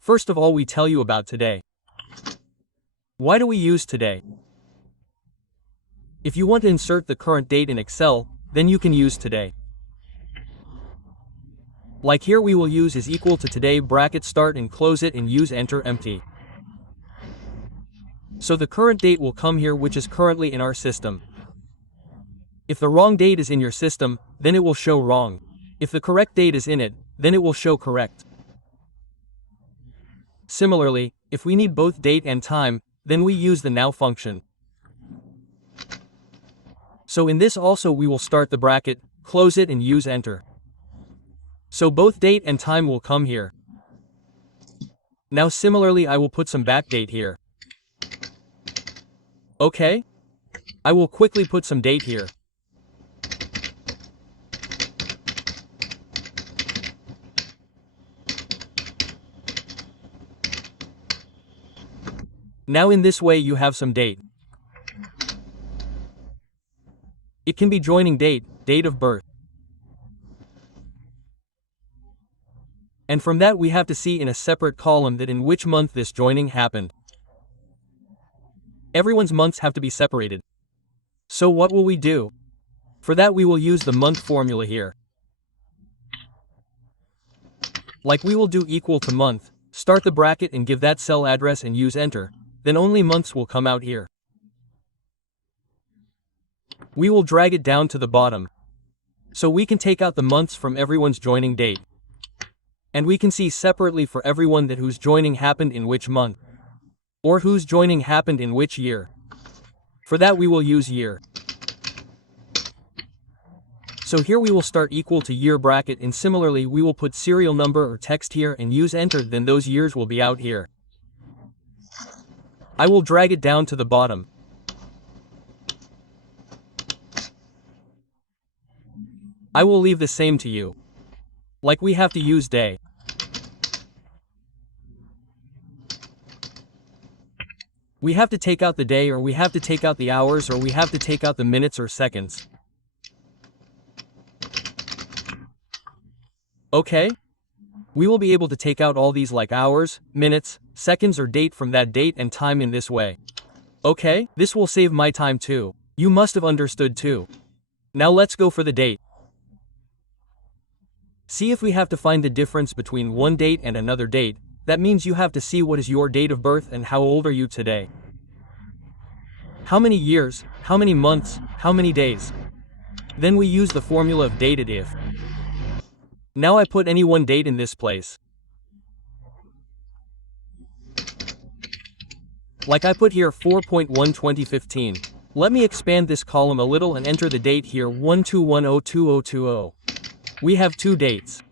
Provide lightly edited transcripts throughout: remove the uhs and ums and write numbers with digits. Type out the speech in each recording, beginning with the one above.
First of all, we tell you about today. Why do we use today? If you want to insert the current date in Excel, then you can use today. Like here we will use is equal to today bracket start and close it and use enter empty. So the current date will come here, which is currently in our system. If the wrong date is in your system, then it will show wrong. If the correct date is in it, then it will show correct. Similarly, if we need both date and time, then we use the now function. So in this also we will start the bracket, close it and use enter. So both date and time will come here. Now similarly I will put some backdate here. Okay? I will quickly put some date here. Now in this way you have some date. It can be joining date, date of birth. And from that we have to see in a separate column that in which month this joining happened. Everyone's months have to be separated. So what will we do? For that we will use the month formula here. Like we will do equal to month, start the bracket and give that cell address and use enter, then only months will come out here. We will drag it down to the bottom. So we can take out the months from everyone's joining date. And we can see separately for everyone that whose joining happened in which month, or whose joining happened in which year. For that we will use year. So here we will start equal to year bracket, and similarly we will put serial number or text here and use enter, then those years will be out here. I will drag it down to the bottom. I will leave the same to you. Like we have to use day. We have to take out the day, or we have to take out the hours, or we have to take out the minutes or seconds. Okay? We will be able to take out all these like hours, minutes, seconds or date from that date and time in this way. Okay? This will save my time too. You must have understood too. Now let's go for the date. See if we have to find the difference between one date and another date. That means you have to see what is your date of birth and how old are you today. How many years, how many months, how many days. Then we use the formula of DATEDIF. Now I put any one date in this place. Like I put here 4.1/2015. Let me expand this column a little and enter the date here 12102020. We have two dates.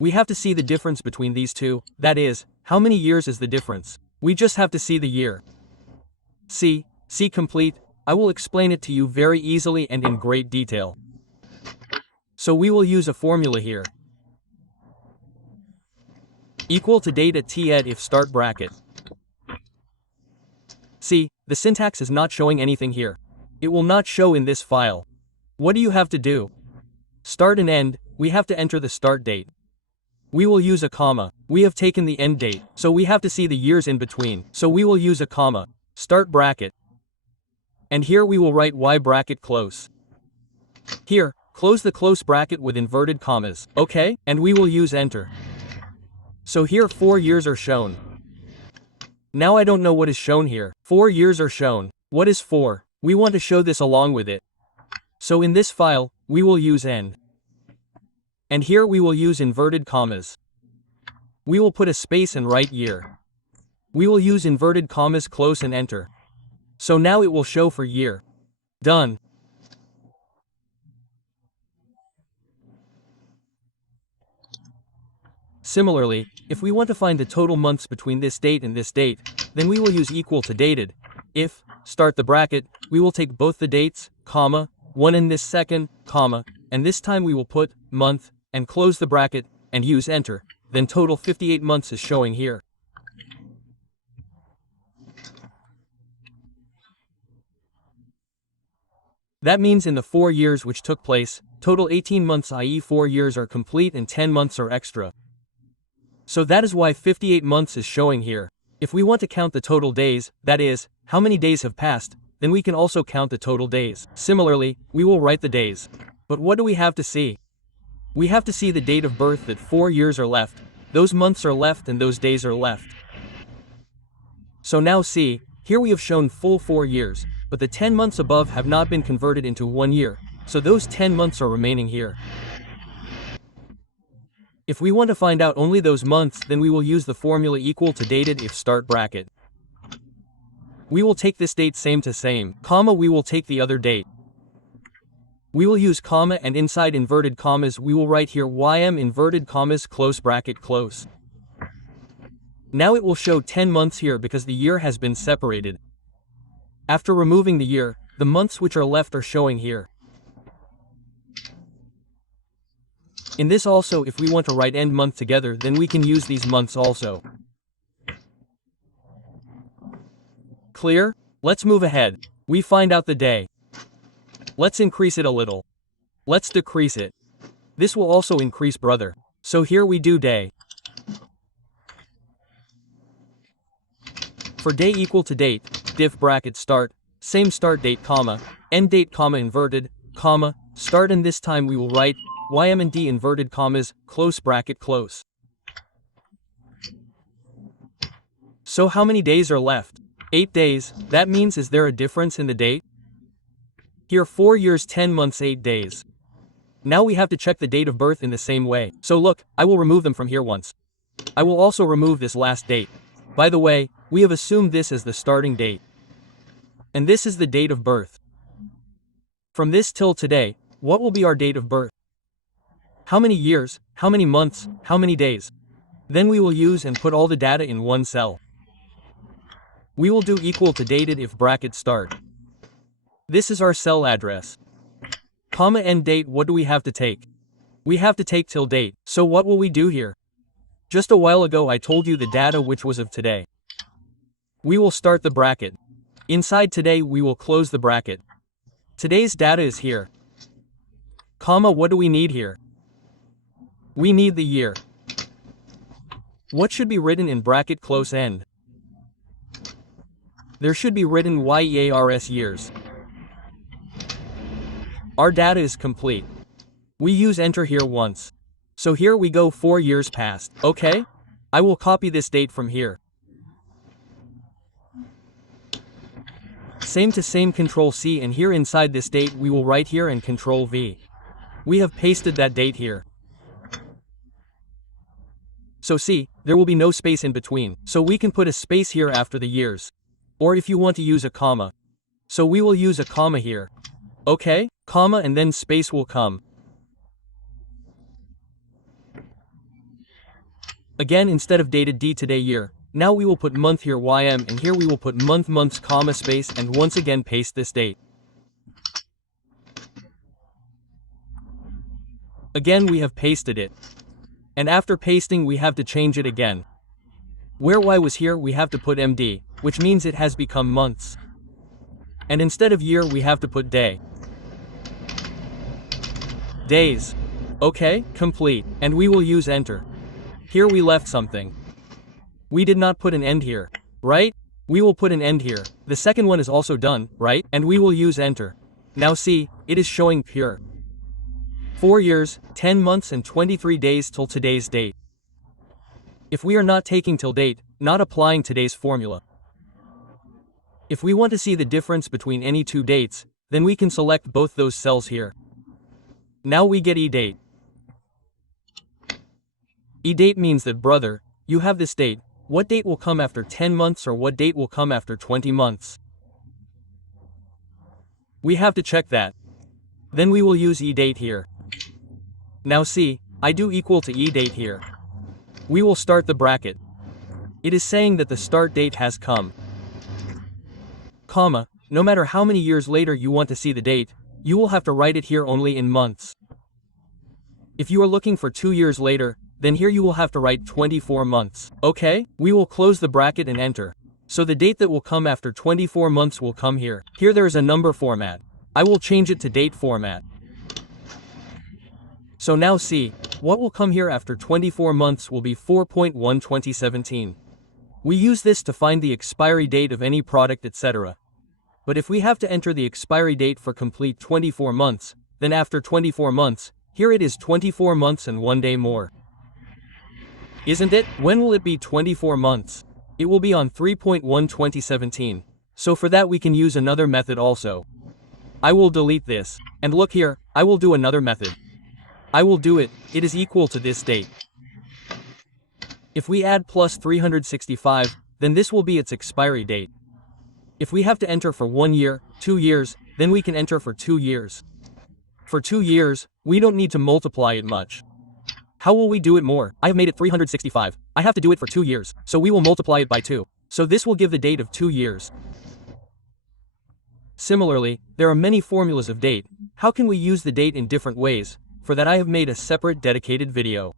We have to see the difference between these two, that is, how many years is the difference. We just have to see the year. See complete, I will explain it to you very easily and in great detail. So we will use a formula here. Equal to DATEDIF start bracket. See, the syntax is not showing anything here. It will not show in this file. What do you have to do? Start and end, we have to enter the start date. We will use a comma. We have taken the end date, so we have to see the years in between. So we will use a comma. Start bracket. And here we will write Y bracket close. Here, close the close bracket with inverted commas. Okay? And we will use enter. So here 4 years are shown. Now I don't know what is shown here. 4 years are shown. What is 4? We want to show this along with it. So in this file, we will use end. And here we will use inverted commas. We will put a space and write year. We will use inverted commas close and enter. So now it will show for year. Done. Similarly, if we want to find the total months between this date and this date, then we will use equal to dated. If, start the bracket, we will take both the dates, comma, one in this second, comma, and this time we will put month, and close the bracket, and use enter, then total 58 months is showing here. That means in the 4 years which took place, Total 18 months, i.e. 4 years are complete and 10 months are extra. So that is why 58 months is showing here. If we want to count the total days, that is, how many days have passed, then we can also count the total days. Similarly, we will write the days. But what do we have to see? We have to see the date of birth that 4 years are left, those months are left and those days are left. So now see, here we have shown full 4 years, but the 10 months above have not been converted into 1 year, so those 10 months are remaining here. If we want to find out only those months, then we will use the formula equal to DATEDIF start bracket. We will take this date same to same, comma we will take the other date. We will use comma and inside inverted commas we will write here ym inverted commas close bracket close. Now it will show 10 months here because the year has been separated. After removing the year, the months which are left are showing here. In this also, if we want to write end month together, then we can use these months also. Clear? Let's move ahead. We find out the day. Let's increase it a little. Let's decrease it. This will also increase brother. So here we do day. For day equal to date, diff bracket start, same start date comma, end date comma inverted, comma, start, and this time we will write ym and d inverted commas, close bracket close. So how many days are left? 8 days, that means is there a difference in the date? Here 4 years 10 months 8 days. Now we have to check the date of birth in the same way. So look, I will remove them from here once. I will also remove this last date. By the way, we have assumed this as the starting date. And this is the date of birth. From this till today, what will be our date of birth? How many years, how many months, how many days? Then we will use and put all the data in one cell. We will do equal to DATEDIF bracket start. This is our cell address. Comma end date, what do we have to take? We have to take till date. So what will we do here? Just a while ago I told you the data which was of today. We will start the bracket. Inside today we will close the bracket. Today's data is here. Comma, what do we need here? We need the year. What should be written in bracket close end? There should be written YEARS years. Our data is complete. We use enter here once. So here we go 4 years past. Okay? I will copy this date from here. Same to same, Control C, and here inside this date we will write here and Control V. We have pasted that date here. So see, there will be no space in between, so we can put a space here after the years. Or if you want to use a comma. So we will use a comma here. Okay? Comma and then space will come. Again, instead of dated D today year, now we will put month here YM, and here we will put month months comma space and once again paste this date. Again we have pasted it. And after pasting we have to change it again. Where Y was here we have to put MD, which means it has become months. And instead of year we have to put day. Days. Okay, complete. And we will use enter. Here we left something. We did not put an end here, right? We will put an end here. The second one is also done, right? And we will use enter. Now see, it is showing pure. 4 years, 10 months and 23 days till today's date. If we are not taking till date, not applying today's formula. If we want to see the difference between any two dates, then we can select both those cells here. Now we get EDATE. EDATE means that brother, you have this date, what date will come after 10 months or what date will come after 20 months? We have to check that. Then we will use EDATE here. Now see, I do equal to EDATE here. We will start the bracket. It is saying that the start date has come. Comma, no matter how many years later you want to see the date, you will have to write it here only in months. If you are looking for 2 years later, then here you will have to write 24 months. Okay? We will close the bracket and enter. So the date that will come after 24 months will come here. Here there is a number format. I will change it to date format. So now see, what will come here after 24 months will be 4.1/2017. We use this to find the expiry date of any product, etc. But if we have to enter the expiry date for complete 24 months, then after 24 months, here it is 24 months and 1 day more. Isn't it? When will it be 24 months? It will be on 3.1/2017. So for that we can use another method also. I will delete this. And look here, I will do another method. I will do it is equal to this date. If we add plus 365, then this will be its expiry date. If we have to enter for 1 year, 2 years, then we can enter for 2 years. For 2 years, we don't need to multiply it much. How will we do it more? I have made it 365. I have to do it for 2 years, so we will multiply it by 2. So this will give the date of 2 years. Similarly, there are many formulas of date. How can we use the date in different ways? For that I have made a separate dedicated video.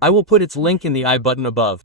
I will put its link in the I button above.